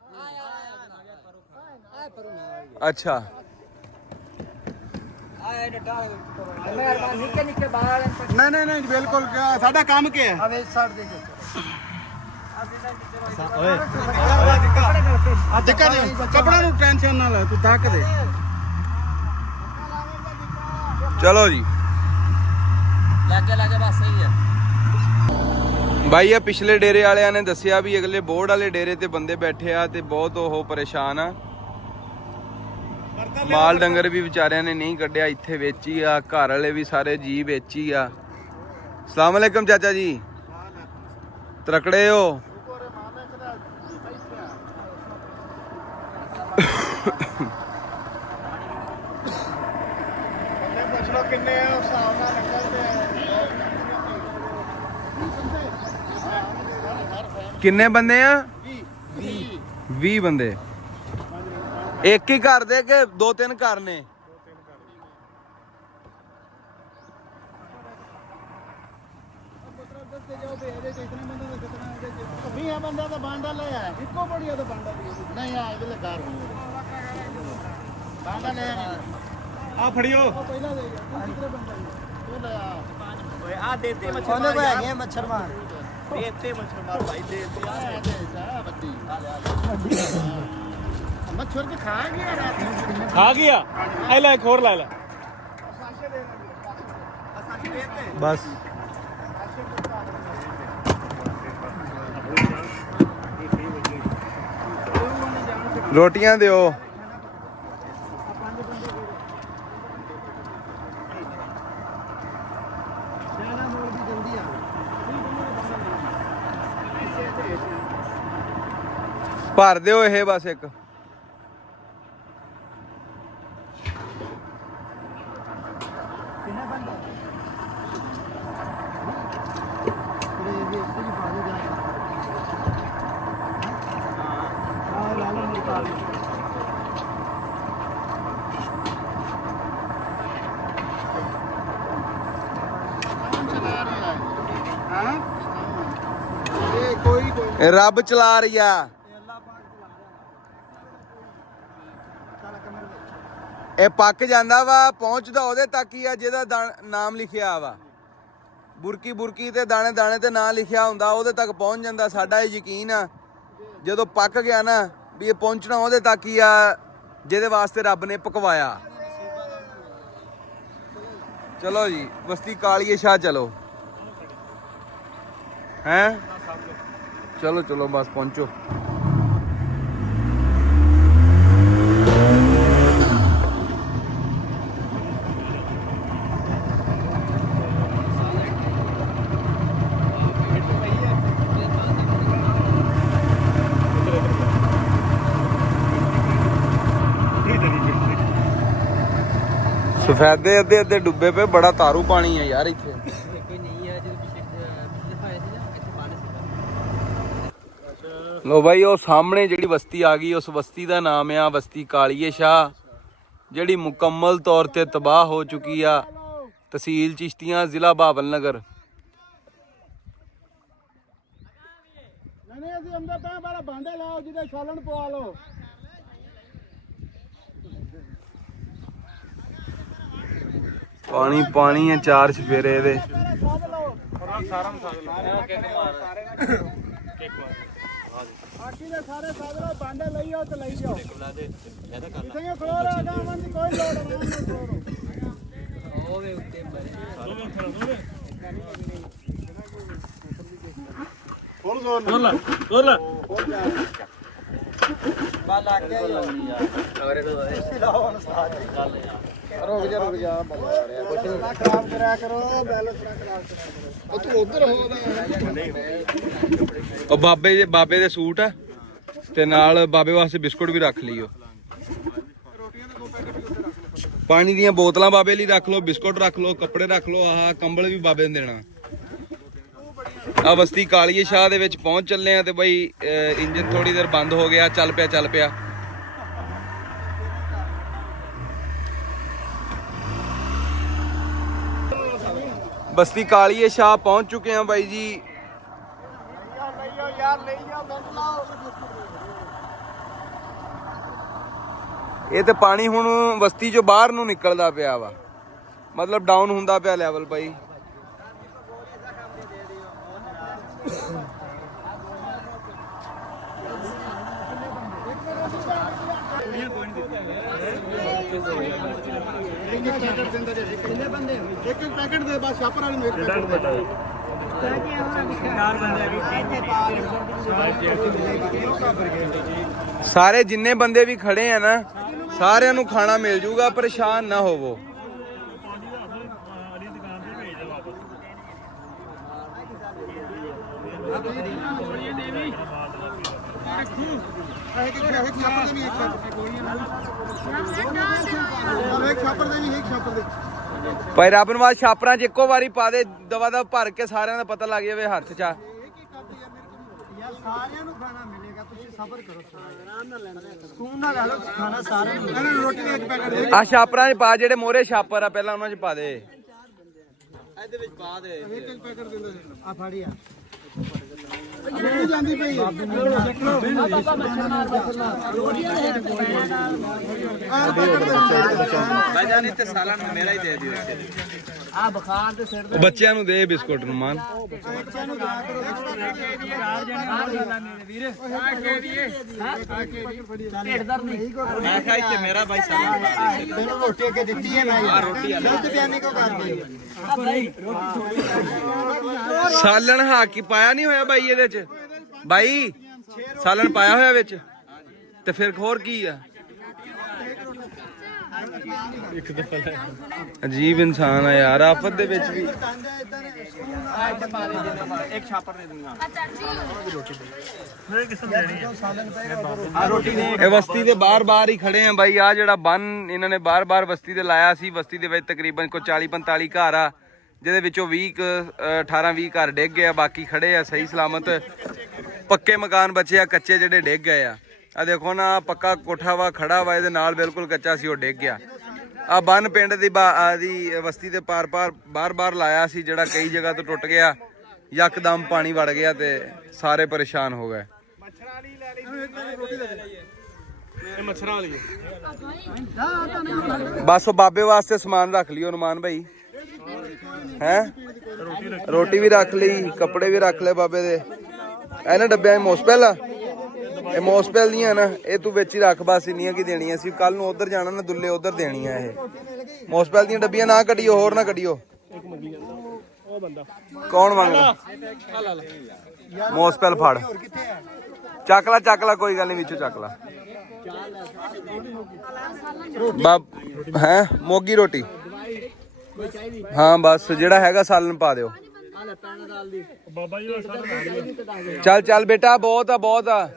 ਅੱਛਾ ਆਏ ਨੇ ਡਾਲ ਮਿਹਰਬਾਨੀ ਨਿੱਕੇ ਨਿੱਕੇ ਬਾਲ ਨਹੀਂ ਬਿਲਕੁਲ ਸਾਡਾ ਕੰਮ ਕੀ ਹੈ? ਅਵੇ ਛੱਡ ਦੇ ਕੱਪੜਾ ਨੂੰ ਟੈਨਸ਼ਨ ਨਾ ਲੈ ਤੂੰ ਥੱਕ ਦੇ। ਚਲੋ ਜੀ ਲੱਗੇ ਬਸ ਸਹੀ ਹੈ। ਬਾਈ ਆ ਪਿਛਲੇ ਡੇਰੇ ਵਾਲਿਆਂ ਨੇ ਦੱਸਿਆ ਵੀ ਅਗਲੇ ਬੋਰਡ ਵਾਲੇ ਡੇਰੇ ਤੇ ਬੰਦੇ ਬੈਠੇ ਆ ਤੇ ਬਹੁਤ ਉਹ ਪਰੇਸ਼ਾਨ ਆ। ਮਾਲ ਡੰਗਰ ਵੀ ਵਿਚਾਰਿਆਂ ਨੇ ਨਹੀਂ ਕੱਢਿਆ, ਇੱਥੇ ਵੇਚੀ ਆ। ਘਰ ਵਾਲੇ ਵੀ ਸਾਰੇ ਜੀ ਵੇਚੀ ਆ। ਅਸਲਾਮ ਵਾਲੇਕਮ ਚਾਚਾ ਜੀ, ਤਰਕੜੇ ਹੋ? ਕਿੰਨੇ ਆ ਉਸ ਹਿਸਾਬ ਨਾਲ ਕਿੰਨੇ ਬੰਦੇ ਆ? 20 ਬੰਦੇ। ਇੱਕ ਹੀ ਘਰ ਦੇ ਕਿ 2-3 ਘਰ ਨੇ? ਬੰਦਾ ਤਾਂ ਬਾਂਡਾ ਲੈ ਆ ਇੱਕੋ ਬੜੀਆ ਤਾਂ ਬਾਂਡਾ ਨਹੀਂ ਆ ਇਹਦੇ ਲਗਾਰ ਬਾਂਡਾ ਲੈ ਆ ਫੜਿਓ ਪਹਿਲਾਂ ਦੇ ਦੂਸਰੇ ਬੰਦਾ ਉਹ ਲੈ ਆ ਓਏ ਆ ਦੇਤੇ ਮੱਛਰ ਉਹਨੇ ਕੋ ਹੈਗੇ ਮੱਛਰ ਮਾਰ ਦੇਤੇ ਮੱਛਰ ਮਾਰ ਭਾਈ ਦੇਤੇ ਆ ਬੱਤੀ ਮੱਛਰ ਕੇ ਖਾ ਗਿਆ ਰਾਤ ਨੂੰ ਖਾ ਗਿਆ। ਐ ਲੈ ਇੱਕ ਹੋਰ ਲੈ ਲੈ ਬਸ ਰੋਟੀਆਂ ਦਿਓ। ਭਰ ਦਿਓ ਇਹ ਬਸ ਇੱਕ। ਇਹ ਰੱਬ ਚਲਾ ਰਹੀ ਆ। ਇਹ ਪੱਕ ਜਾਂਦਾ ਵਾ, ਪਹੁੰਚਦਾ ਉਹਦੇ ਤੱਕ ਹੀ ਆ ਜਿਹਦਾ ਨਾਮ ਲਿਖਿਆ ਵਾ। ਬੁਰਕੀ ਤੇ ਦਾਣੇ ਦਾਣੇ ਤੇ ਨਾਂ ਲਿਖਿਆ ਹੁੰਦਾ, ਉਹਦੇ ਤੱਕ ਪਹੁੰਚ ਜਾਂਦਾ। ਸਾਡਾ ਇਹ ਯਕੀਨ ਆ ਜਦੋਂ ਪੱਕ ਗਿਆ ਨਾ ਵੀ ਇਹ ਪਹੁੰਚਣਾ ਉਹਦੇ ਤੱਕ ਹੀ ਆ ਜਿਹਦੇ ਵਾਸਤੇ ਰੱਬ ਨੇ ਪਕਵਾਇਆ। ਚਲੋ ਜੀ ਬਸਤੀ ਕਾਲੀਏ ਸ਼ਾਹ ਚਲੋ। ਹੈ ਚਲੋ ਚਲੋ ਬਸ ਪਹੁੰਚੋ। ਸਫੈਦੇ ਅੱਧੇ ਅੱਧੇ ਡੁੱਬੇ ਪਏ, ਬੜਾ ਤਾਰੂ ਪਾਣੀ ਹੈ ਯਾਰ ਇੱਥੇ। ਲੋ ਬਾਈ ਉਹ ਸਾਹਮਣੇ ਜਿਹੜੀ ਬਸਤੀ ਆ ਗਈ, ਉਸ ਬਸਤੀ ਦਾ ਨਾਮ ਆ ਬਸਤੀ ਕਾਲੀਏ ਸ਼ਾਹ, ਜਿਹੜੀ ਮੁਕੰਮਲ ਤੌਰ ਤੇ ਤਬਾਹ ਹੋ ਚੁੱਕੀ ਆ। ਤਹਿਸੀਲ ਚਿਸ਼ਤੀਆਂ, ਜ਼ਿਲ੍ਹਾ ਬਾਬਲ ਨਗਰ। ਨਹੀਂ ਅਸੀਂ ਅੰਦਰ ਤਾਂ ਬਾਰਾ ਭਾਂਡੇ ਲਾਓ ਜਿਹਦੇ ਛਾਲਣ ਪਵਾ ਲਓ। ਪਾਣੀ ਪਾਣੀ ਹੈ ਚਾਰ ਚਫੇਰੇ ਇਹਦੇ। ਬਾਕੀ ਦੇ ਸਾਰੇ ਸਾਧਨ ਭਾਂਡੇ ਲਈਓ ਤੇ ਲਈ ਜਾਓ। ਕਿਥੇ ਖਲੋ ਰਿਹਾ ਗਾਵਾਂ ਦੀ ਕੋਈ ਲੋੜ ਨਹੀਂ। ਉਹਦੇ ਉੱਤੇ ਰੁਕ ਜਾ ਖਰਾਬ ਕਰਿਆ ਕਰੋ, ਬੈਲੈਂਸ ਨਾ ਖਰਾਬ ਕਰਿਆ ਕਰੋ। ਉਹ ਤੂੰ ਉਧਰ ਹੋ ਉਹ ਬਾਬੇ ਦੇ ਸੂਟ ਆ ਤੇ ਨਾਲ ਬਾਬੇ ਵਾਸਤੇ ਬਿਸਕੁਟ ਵੀ ਰੱਖ ਲਈਓ। ਪਾਣੀ ਦੀਆਂ ਬੋਤਲਾਂ ਬਾਬੇ ਲਈ ਰੱਖ ਲਓ, ਬਿਸਕੁਟ ਰੱਖ ਲਓ, ਕੱਪੜੇ ਰੱਖ ਲਓ, ਆਹ ਕੰਬਲ ਵੀ ਬਾਬੇ ਨੂੰ ਦੇਣਾ। ਆ ਬਸਤੀ ਕਾਲੀਏ ਸ਼ਾਹ ਦੇ ਵਿੱਚ ਪਹੁੰਚ ਚੱਲੇ ਆ ਤੇ ਬਈ ਇੰਜਨ ਥੋੜੀ ਦੇਰ ਬੰਦ ਹੋ ਗਿਆ, ਚੱਲ ਪਿਆ। ਬਸਤੀ ਕਾਲੀਏ ਸ਼ਾਹ ਪਹੁੰਚ ਚੁੱਕੇ ਆ ਬਾਈ ਜੀ। ਇਹ ਤੇ ਪਾਣੀ ਹੁਣ ਬਸਤੀ ਚੋਂ ਬਾਹਰ ਨੂੰ ਨਿਕਲਦਾ ਪਿਆ ਵਾ, ਮਤਲਬ ਡਾਊਨ ਹੁੰਦਾ ਪਿਆ ਲੈਵਲ ਬਾਈ। ਇੱਕ ਪੈਕੇਟ ਦੇ ਬਸ ਛਾਪਰ ਵਾਲੀ ਨੂੰ ਇੱਕ ਪੈਕੇਟ ਦੇ। ਸਾਰੇ ਜਿੰਨੇ ਬੰਦੇ ਵੀ ਖੜੇ ਆ ਨਾ, ਸਾਰਿਆਂ ਨੂੰ ਖਾਣਾ ਮਿਲ ਜੂਗਾ, ਪਰੇਸ਼ਾਨ ਨਾ ਹੋਵੋ। ਭਾਈ ਰੱਬ ਨਵਾਜ਼ ਛਾਪਰਾਂ 'ਚ ਇੱਕੋ ਵਾਰੀ ਪਾ ਦੇ, ਦਵਾ ਦਾ ਭਰ ਕੇ ਸਾਰਿਆਂ ਦਾ ਪਤਾ ਲੱਗ ਜਾਵੇ ਹੱਥ 'ਚ। ਸਾਰਿਆਂ ਨੂੰ ਖਾਣਾ ਮਿਲੇਗਾ, ਤੁਸੀਂ ਸਬਰ ਕਰੋ, ਆਰਾਮ ਨਾਲ ਲੈਣਾ, ਸਕੂਨ ਨਾਲ ਲੈ ਲਓ ਖਾਣਾ ਸਾਰਿਆਂ ਨੂੰ। ਇਹਨਾਂ ਨੂੰ ਰੋਟੀ ਦੇ ਇੱਕ ਪੈਕੇਟ ਦੇ। ਆ ਛਾਪਰਾਂ 'ਚ ਪਾ, ਜਿਹੜੇ ਮੋਹਰੇ ਛਾਪਰ ਆ ਪਹਿਲਾਂ ਉਹਨਾਂ 'ਚ ਪਾ ਦੇ। ਇਹਦੇ ਵਿੱਚ ਪਾ ਦੇ, ਇੱਕ ਪੈਕੇਟ ਦੇ ਦੇ। ਆ ਫੜੀ ਆ ਜਾਂਦੀ ਪਈ ਆ ਬੁਖਾਰ ਦੇ ਸਿਰ ਬੱਚਿਆਂ ਨੂੰ ਦੇ ਬਿਸਕੁਟ ਨੂੰ ਮਾਨ। ਮੈਂ ਕਿਹਾ ਇੱਥੇ ਮੇਰਾ ਬਾਈ ਤੈਨੂੰ ਰੋਟੀ ਅੱਗੇ ਦਿੱਤੀ ਹੈ ਮੈਂ ਰੋਟੀ ਦੁੱਧ ਬਿਆਨੀ ਕੋ ਕਰਦੀ ਸਾਲਣ ਹਾਕੀ ਪਾਇਆ ਨਹੀਂ ਹੋਇਆ ਬਾਈ ਇਹਦੇ 'ਚ। ਬਾਈ ਸਾਲਣ ਪਾਇਆ ਹੋਇਆ ਵਿੱਚ ਤੇ ਫਿਰ ਹੋਰ ਕੀ ਆ? ਅਜੀਬ ਇਨਸਾਨ ਆ ਯਾਰ, ਆਫਤ ਦੇ ਵਿੱਚ ਵੀ। ਇੱਕ ਛਾਪਰ ਦੇ ਦੂੰਗਾ। ਇਹ ਬਸਤੀ ਦੇ ਬਾਰ-ਬਾਰ ਹੀ ਖੜੇ ਆ ਬਾਈ। ਆ ਜਿਹੜਾ ਬੰਨ ਇਹਨਾਂ ਨੇ ਬਾਰ-ਬਾਰ ਬਸਤੀ ਤੇ ਲਾਇਆ ਸੀ, ਬਸਤੀ ਦੇ ਵਿੱਚ ਤਕਰੀਬਨ ਕੋਈ 40-45 ਘਰ ਆ, ਜਿਹਦੇ ਵਿੱਚੋਂ 18-20 ਘਰ ਡਿੱਗ ਗਏ ਆ, ਬਾਕੀ ਖੜੇ ਆ ਸਹੀ ਸਲਾਮਤ। ਪੱਕੇ ਮਕਾਨ ਬਚੇ ਆ, ਕੱਚੇ ਜਿਹੜੇ ਡਿੱਗ ਗਏ ਆ। ਆ ਦੇਖੋ ਨਾ, ਪੱਕਾ ਕੋਠਾ ਵਾ ਖੜਾ ਵਾ, ਇਹਦੇ ਨਾਲ ਬਿਲਕੁਲ ਕੱਚਾ ਸੀ, ਉਹ ਡਿੱਗ ਗਿਆ। ਆ ਬੰਨ ਪਿੰਡ ਦੀ ਬਸਤੀ ਦੇ ਬਾਰ-ਬਾਰ ਲਾਇਆ ਸੀ, ਜਿਹੜਾ ਕਈ ਜਗ੍ਹਾ ਤੋਂ ਟੁੱਟ ਗਿਆ। ਯਕਦਮ ਪਾਣੀ ਵੜ ਗਿਆ ਤੇ ਸਾਰੇ ਪਰੇਸ਼ਾਨ ਹੋ ਗਏ। ਮੱਛਰਾਂ ਵਾਲੀ ਬਸ ਉਹ ਬਾਬੇ ਵਾਸਤੇ ਸਮਾਨ ਰੱਖ ਲਿਓ ਨੁਮਾਨ ਭਾਈ। ਹੈ ਰੋਟੀ ਵੀ ਰੱਖ ਲਈ, ਕੱਪੜੇ ਵੀ ਰੱਖ ਲਏ ਬਾਬੇ ਦੇ। ਇਹਨਾਂ ਡੱਬਿਆਂ 'ਚ ਮੋਸਪੈਲ ਆ, ਇਹ ਮੋਸਪੈਲ ਦੀਆਂ ਨਾ, ਇਹ ਤੂੰ ਵਿੱਚ ਹੀ ਰੱਖ ਬਸ। ਇੰਨੀਆਂ ਕੀ ਦੇਣੀਆਂ ਸੀ, ਕੱਲ ਨੂੰ ਉਧਰ ਜਾਣਾ ਨਾ, ਦੁੱਲੇ ਉਧਰ ਦੇਣੀਆਂ। ਇਹ ਮੋਸਪੈਲ ਦੀਆਂ ਡੱਬੀਆਂ ਨਾ ਕੱਢਿਓ, ਹੋਰ ਨਾ ਕੱਢਿਓ। ਉਹ ਬੰਦਾ ਕੌਣ ਮੰਗਦਾ ਮੋਸਪੈਲ ਫੜ ਚੱਕ ਲੈ ਕੋਈ ਗੱਲ ਨਹੀਂ ਵਿੱਚੋਂ ਚੱਕ ਲੈ ਹੈ ਮੋਗੀ ਰੋਟੀ ਹਾਂ ਬਸ ਜਿਹੜਾ ਹੈਗਾ ਸਾਲਨ ਪਾ ਦਿਓ ਬਾਬਾ ਜੀ ਚੱਲ ਬੇਟਾ ਬਹੁਤ ਆ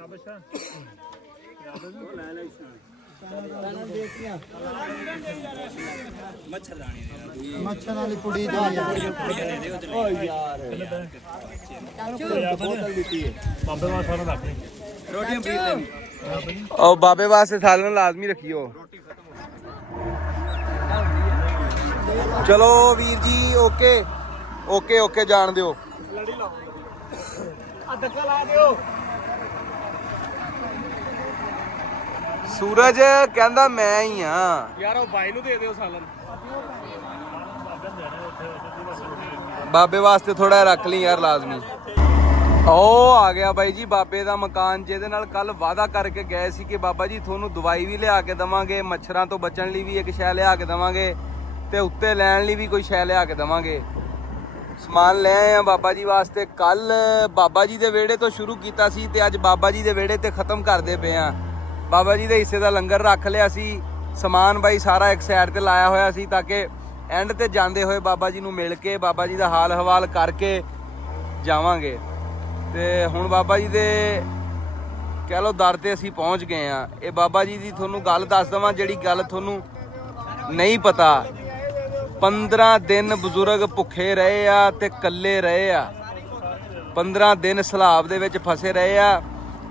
ਮੱਛਰ ਵਾਲੀ ਕੁੜੀ ਦੇ ਓ ਯਾਰ ਬੋਤਲ ਦਿੱਤੀ ਹੈ ਬਾਬੇ ਵਾਸਤੇ ਸਾਰਾ ਰੱਖ ਰੋਟੀਆਂ ਪੀ ਲੈਣੀ ਉਹ ਬਾਬੇ ਵਾਸਤੇ ਸਾਲਨ ਲਾਜ਼ਮੀ ਰੱਖਿਓ ਚਲੋ ਵੀਰ ਜੀ ਓਕੇ ਜਾਣ ਦਿਓ ਲੜੀ ਲਾਓ ਆ ਧੱਕਾ ਲਾ ਦਿਓ ਸੂਰਜ ਕਹਿੰਦਾ ਮੈਂ ਹੀ ਆ ਯਾਰ ਉਹ ਬਾਈ ਨੂੰ ਦੇ ਦਿਓ ਸਾਲਨ ਬਾਬੇ ਵਾਸਤੇ ਥੋੜਾ ਰੱਖ ਲਈ ਯਾਰ ਲਾਜ਼ਮੀ ਉਹ ਆ ਗਿਆ ਬਾਈ ਜੀ ਬਾਬੇ ਦਾ ਮਕਾਨ ਜਿਹਦੇ ਨਾਲ ਕੱਲ ਵਾਅਦਾ ਕਰਕੇ ਗਏ ਸੀ ਕਿ ਬਾਬਾ ਜੀ ਤੁਹਾਨੂੰ ਦਵਾਈ ਵੀ ਲਿਆ ਕੇ ਦਵਾਂਗੇ ਮੱਛਰਾਂ ਤੋਂ ਬਚਣ ਲਈ ਵੀ ਇੱਕ ਸ਼ੈ ਲਿਆ ਕੇ ਦਵਾਂਗੇ ਤੇ ਉੱਤੇ ਲੈਣ ਲਈ ਵੀ ਕੋਈ ਸ਼ੈ ਲਿਆ ਕੇ ਦਵਾਂਗੇ ਸਮਾਨ ਲੈ ਆਏ ਆ ਬਾਬਾ ਜੀ ਵਾਸਤੇ ਕੱਲ ਬਾਬਾ ਜੀ ਦੇ ਵਿਹੜੇ ਤੋਂ ਸ਼ੁਰੂ ਕੀਤਾ ਸੀ ਤੇ ਅੱਜ ਬਾਬਾ ਜੀ ਦੇ ਵਿਹੜੇ ਤੇ ਖਤਮ ਕਰਦੇ ਪਏ ਆ ਬਾਬਾ ਜੀ ਦੇ ਹਿੱਸੇ ਦਾ ਲੰਗਰ ਰੱਖ ਲਿਆ ਸੀ ਸਮਾਨ ਬਾਈ ਸਾਰਾ ਇੱਕ ਸਾਈਡ ਤੇ ਲਾਇਆ ਹੋਇਆ ਸੀ ਤਾਂ ਕਿ ਐਂਡ ਤੇ ਜਾਂਦੇ ਹੋਏ ਬਾਬਾ ਜੀ ਨੂੰ ਮਿਲ ਕੇ ਬਾਬਾ ਜੀ ਦਾ ਹਾਲ ਹਵਾਲ ਕਰਕੇ ਜਾਵਾਂਗੇ ਤੇ ਹੁਣ ਬਾਬਾ ਜੀ ਦੇ ਕਹਿ ਲਓ ਦਰ ਤੇ ਅਸੀਂ ਪਹੁੰਚ ਗਏ ਆ ਇਹ ਬਾਬਾ ਜੀ ਦੀ ਤੁਹਾਨੂੰ ਗੱਲ ਦੱਸ ਦਵਾਂ ਜਿਹੜੀ ਗੱਲ ਤੁਹਾਨੂੰ ਨਹੀਂ ਪਤਾ 15 ਦਿਨ ਬਜ਼ੁਰਗ ਭੁੱਖੇ ਰਹੇ ਆ ਤੇ ਇਕੱਲੇ ਰਹੇ ਆ 15 ਦਿਨ ਸਲਾਬ ਦੇ ਵਿੱਚ ਫਸੇ ਰਹੇ ਆ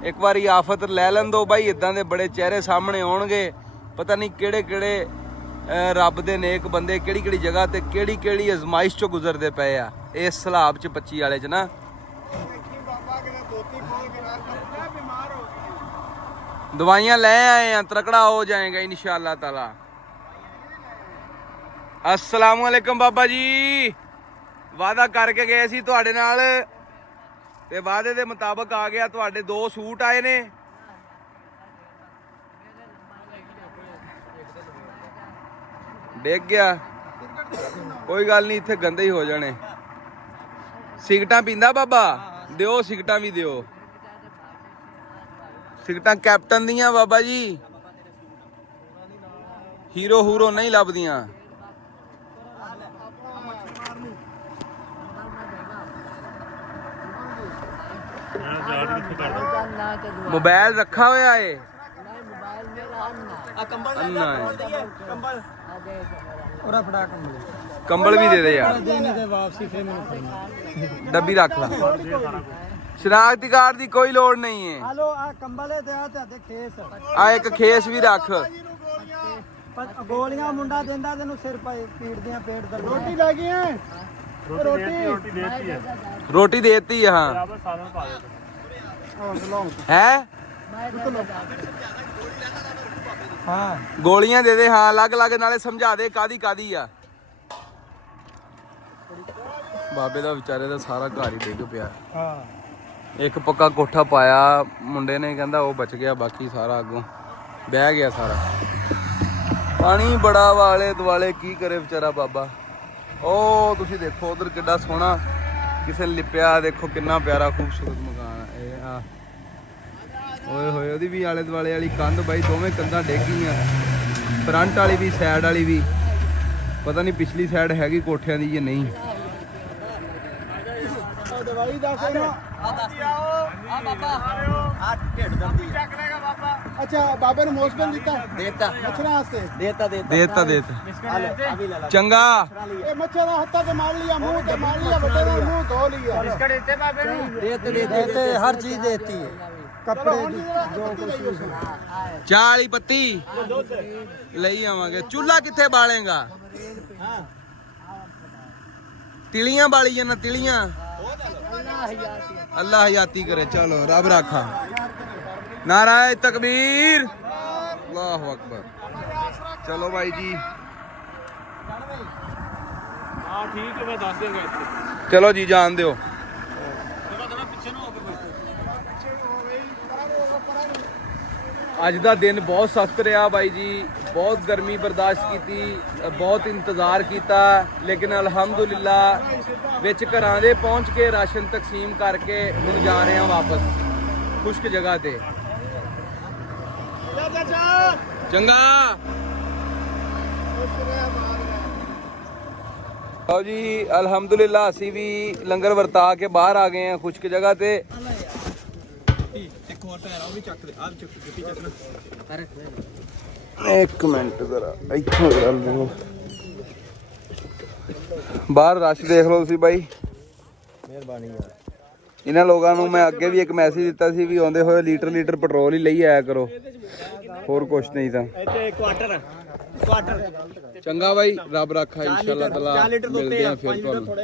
ਇੱਕ ਵਾਰੀ ਆਫਤ ਲੈ ਲੈਣ ਦੋ ਬਾਈ ਇਦਾਂ ਦੇ ਬੜੇ ਚਿਹਰੇ ਸਾਹਮਣੇ ਆਉਣਗੇ ਪਤਾ ਨਹੀਂ ਕਿਹੜੇ ਰੱਬ ਦੇ ਨੇਕ ਬੰਦੇ ਕਿਹੜੀ ਜਗ੍ਹਾ ਤੇ ਕਿਹੜੀ ਅਜ਼ਮਾਇਸ਼ ਚੋਂ ਗੁਜ਼ਰਦੇ ਪਏ ਆ ਇਸ ਸਲਾਬ ਚ 25 ਵਾਲੇ ਚ ਨਾ ਦਵਾਈਆਂ ਲੈ ਆਏ ਆ ਤਕੜਾ ਹੋ ਜਾਏਗਾ ਇਨਸ਼ਾਅੱਲਾ ਤਾਲਾ अस्सलाम वालेकुम बाबा जी वादा करके गए सी तुहाडे नाल ते वादे दे मुताबिक आ गया तुहाडे 2 सूट आए ने डिग गया कोई गल नहीं इत्थे गंदे ही हो जाने सिगटां पींदा बाबा दिओ सिगटां भी दिओ सिगटां कैप्टन दियां बाबा जी हीरो हूरो नहीं लभदियां मोबाइल रखा हुआ है अन्ना है कंबल भी दे दे यार डब्बी रख ला शनाख्ती कार्ड की कोई लोड़ नहीं है हेलो आ कंबल दे ते खेस आ एक खेस भी रख ਗੋਲੀਆਂ ਮੁੰਡਾ ਦਿੰਦਾ ਤੈਨੂੰ ਸਿਰ ਪੀੜ ਦੀਆਂ ਪੇਟ ਦਰਦ ਰੋਟੀ ਲੈ ਗਈ ਹੈ ਰੋਟੀ ਦੇਤੀ ਹੈ रोटी देती है हाँ है हाँ गोलियां दे दे हाँ अलग अलग नाले समझा दे कादी आ बाबे ਦਾ ਵਿਚਾਰੇ ਦਾ ਸਾਰਾ ਘਰ ਹੀ ਡਿੱਗ ਪਿਆ ਹਾਂ ਇੱਕ ਪੱਕਾ ਕੋਠਾ ਪਾਇਆ ਮੁੰਡੇ ਨੇ ਕਹਿੰਦਾ ਉਹ ਬਚ ਗਿਆ ਬਾਕੀ ਸਾਰਾ ਅੱਗੋਂ ਬਹਿ ਗਿਆ ਸਾਰਾ ਪਾਣੀ ਬੜਾ ਵਾਲੇ ਦੁਆਲੇ ਕੀ ਕਰੇ ਵਿਚਾਰਾ ਬਾਬਾ ਉਹ ਤੁਸੀਂ ਦੇਖੋ ਉਧਰ ਕਿੱਡਾ ਸੋਹਣਾ ਕਿਸੇ ਨੇ ਲਿਪਿਆ ਦੇਖੋ ਕਿੰਨਾ ਪਿਆਰਾ ਖੂਬਸੂਰਤ ਮਕਾਨ ਇਹ ਆ ਓਏ ਹੋਏ ਉਹਦੀ ਵੀ ਆਲੇ ਦੁਆਲੇ ਵਾਲੀ ਕੰਧ ਬਾਈ ਦੋਵੇਂ ਕੰਧਾਂ ਡਿੱਗ ਗਈਆਂ ਫਰੰਟ ਵਾਲੀ ਵੀ ਸਾਈਡ ਵਾਲੀ ਵੀ ਪਤਾ ਨਹੀਂ ਪਿਛਲੀ ਸਾਈਡ ਹੈਗੀ ਕੋਠਿਆਂ ਦੀ ਜਾਂ ਨਹੀਂ ਦਵਾਈ ਦੱਸ ਇਹਨੂੰ ਆ ਬਾਬਾ ਆ ਢਿੱਡ ਦਰਦੀ ਚੱਕ ਲੇਗਾ ਬਾਬਾ ਅੱਛਾ ਬਾਬੇ ਨੂੰ ਮੋਸਬਨ ਦਿੱਤਾ ਮੱਛਰਾਂ ਵਾਸਤੇ ਦੇਤਾ ਚੰਗਾ ਇਹ ਮੱਛਰ ਦਾ ਹੱਥਾਂ ਤੇ ਮਾਰ ਲਿਆ ਮੂੰਹ ਤੇ ਮਾਰ ਲਿਆ ਵੱਡੇ ਦਾ ਮੂੰਹ ਧੋ ਲਿਆ ਬਿਸਕਟ ਦਿੱਤੇ ਬਾਬੇ ਨੂੰ ਦੇਤੇ ਹਰ ਚੀਜ਼ ਦੇਤੀ ਹੈ ਕੱਪੜੇ ਜੋ ਕੁਝ ਚਾਹ ਵਾਲੀ ਪੱਤੀ ਲਈ ਆਵਾਂਗੇ ਚੁੱਲ੍ਹਾ ਕਿੱਥੇ ਬਾਲੇਗਾ ਤਿਲੀਆਂ ਬਾਲੀ ਜਾਣਾ ਤਿਲੀਆਂ अल्लाह हयाती करे चलो रब रखा नाराय तकबीर अल्लाह अकबर चलो भाई जी हाँ ठीक है मैं दस देंगे चलो जी जान दो ਅੱਜ ਦਾ ਦਿਨ ਬਹੁਤ ਸਖਤ ਰਿਹਾ ਬਾਈ ਜੀ, ਬਹੁਤ ਗਰਮੀ ਬਰਦਾਸ਼ਤ ਕੀਤੀ, ਬਹੁਤ ਇੰਤਜ਼ਾਰ ਕੀਤਾ, ਲੇਕਿਨ ਅਲਹਮਦੁਲਿਲਾ ਵਿੱਚ ਘਰਾਂ ਦੇ ਪਹੁੰਚ ਕੇ ਰਾਸ਼ਨ ਤਕਸੀਮ ਕਰਕੇ ਹੁਣ ਜਾ ਰਹੇ ਹਾਂ ਵਾਪਸ ਖੁਸ਼ਕ ਜਗ੍ਹਾ ਤੇ। ਚੰਗਾ ਲਓ ਜੀ, ਅਲਹਮਦੁਲਿਲਾ ਅਸੀਂ ਵੀ ਲੰਗਰ ਵਰਤਾ ਕੇ ਬਾਹਰ ਆ ਗਏ ਹਾਂ ਖੁਸ਼ਕ ਜਗ੍ਹਾ ਤੇ। ਇੱਕ ਮਿੰਟ ਜ਼ਰਾ ਇੱਥੋਂ ਗੱਲ ਲਓ, ਬਾਹਰ ਰਸ਼ ਦੇਖ ਲਓ ਤੁਸੀਂ ਬਾਈ। ਮਿਹਰਬਾਨੀ ਯਾਰ। ਇਹਨਾਂ ਲੋਕਾਂ ਨੂੰ ਮੈਂ ਅੱਗੇ ਵੀ ਇੱਕ ਮੈਸੇਜ ਦਿੱਤਾ ਸੀ ਵੀ ਆਉਂਦੇ ਹੋਏ ਲੀਟਰ ਪੈਟਰੋਲ ਹੀ ਲਈ ਆਇਆ ਕਰੋ, ਹੋਰ ਕੁਛ ਨਹੀਂ ਤਾਂ। ਇੱਥੇ ਕੁਆਟਰ ਚੰਗਾ ਬਾਈ, ਰੱਬ ਰੱਖਾ, ਇਨਸ਼ਾਅੱਲਾ ਤਾਲਾ ਮਿਲਦੇ ਆ ਫਿਰ ਤੁਹਾਨੂੰ।